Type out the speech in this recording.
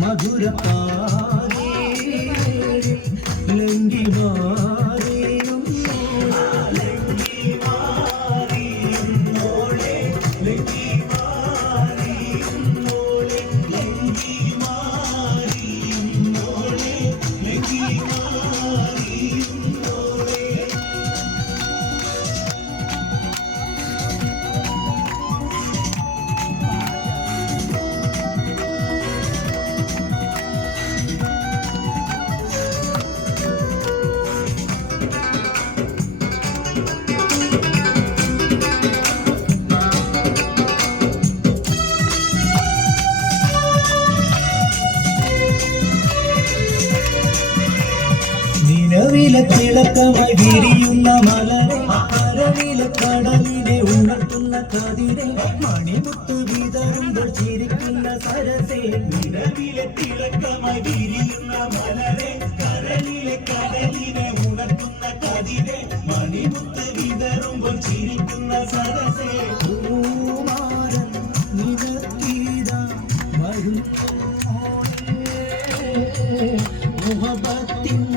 മധുരപ്പാലേ ലങ്കി നിലവിലെ തിളക്കമായി വിരിയുന്ന മലരെ കരവിലെ കടലിനെ ഉണർത്തുന്ന കതിരെ മണിമുത്ത് വിതറുമ്പോൾ ചിരിക്കുന്ന സരസേ നിലവിലെ തിളക്കമായി വിരിയുന്ന മലരെ കരളിലെ കടലിനെ ഉണർത്തുന്ന കതിരെ മണിമുത്ത് വിതറുമ്പോൾ ചിരിക്കുന്ന സരസേ പൂമാരൻ നിനക്കീത വരും മുഹബത്തിൻ